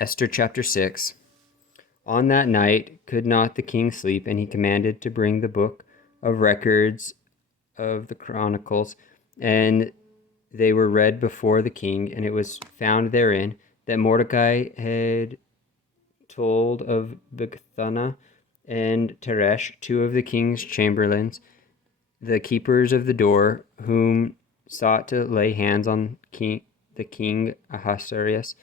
Esther chapter 6. On that night could not the king sleep, and he commanded to bring the book of records of the Chronicles, and they were read before the king, and it was found therein that Mordecai had told of Bigthana and Teresh, two of the king's chamberlains, the keepers of the door, whom sought to lay hands on the king Ahasuerus.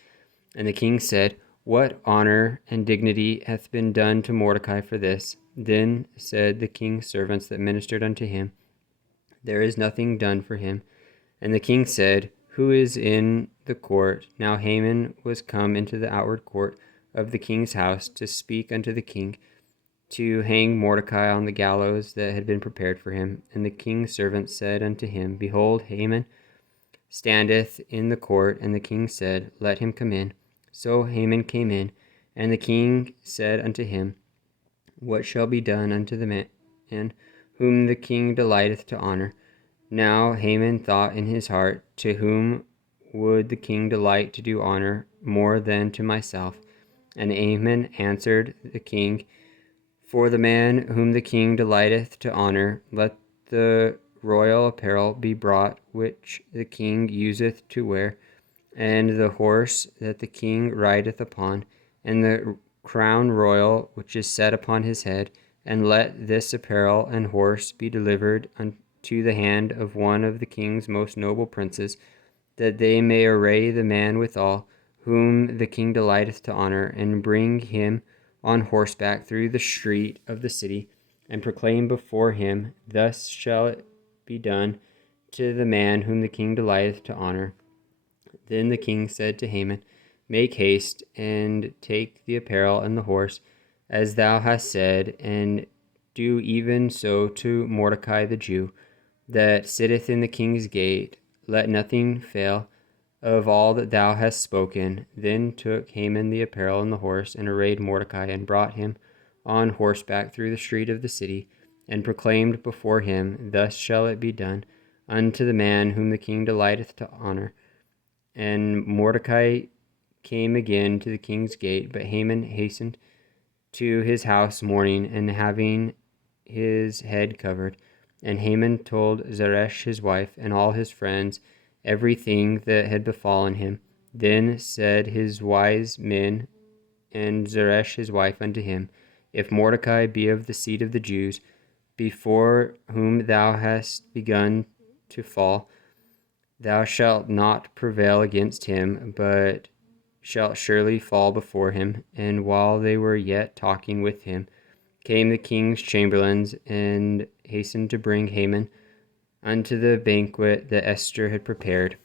And the king said, What honor and dignity hath been done to Mordecai for this? Then said the king's servants that ministered unto him, There is nothing done for him. And the king said, Who is in the court? Now Haman was come into the outward court of the king's house to speak unto the king, to hang Mordecai on the gallows that had been prepared for him. And the king's servants said unto him, Behold, Haman standeth in the court. And the king said, Let him come in. So Haman came in, and the king said unto him, What shall be done unto the man whom the king delighteth to honor? Now Haman thought in his heart, To whom would the king delight to do honor more than to myself? And Haman answered the king, For the man whom the king delighteth to honor, let the royal apparel be brought which the king useth to wear, and the horse that the king rideth upon, and the crown royal which is set upon his head, and let this apparel and horse be delivered unto the hand of one of the king's most noble princes, that they may array the man withal, whom the king delighteth to honor, and bring him on horseback through the street of the city, and proclaim before him, Thus shall it be done to the man whom the king delighteth to honor. Then the king said to Haman, Make haste, and take the apparel and the horse, as thou hast said, and do even so to Mordecai the Jew, that sitteth in the king's gate. Let nothing fail of all that thou hast spoken. Then took Haman the apparel and the horse, and arrayed Mordecai, and brought him on horseback through the street of the city, and proclaimed before him, Thus shall it be done unto the man whom the king delighteth to honor. And Mordecai came again to the king's gate, but Haman hastened to his house mourning, and having his head covered. And Haman told Zeresh his wife, and all his friends, everything that had befallen him. Then said his wise men and Zeresh his wife unto him, If Mordecai be of the seed of the Jews, before whom thou hast begun to fall, thou shalt not prevail against him, but shalt surely fall before him. And while they were yet talking with him, came the king's chamberlains, and hastened to bring Haman unto the banquet that Ester had prepared.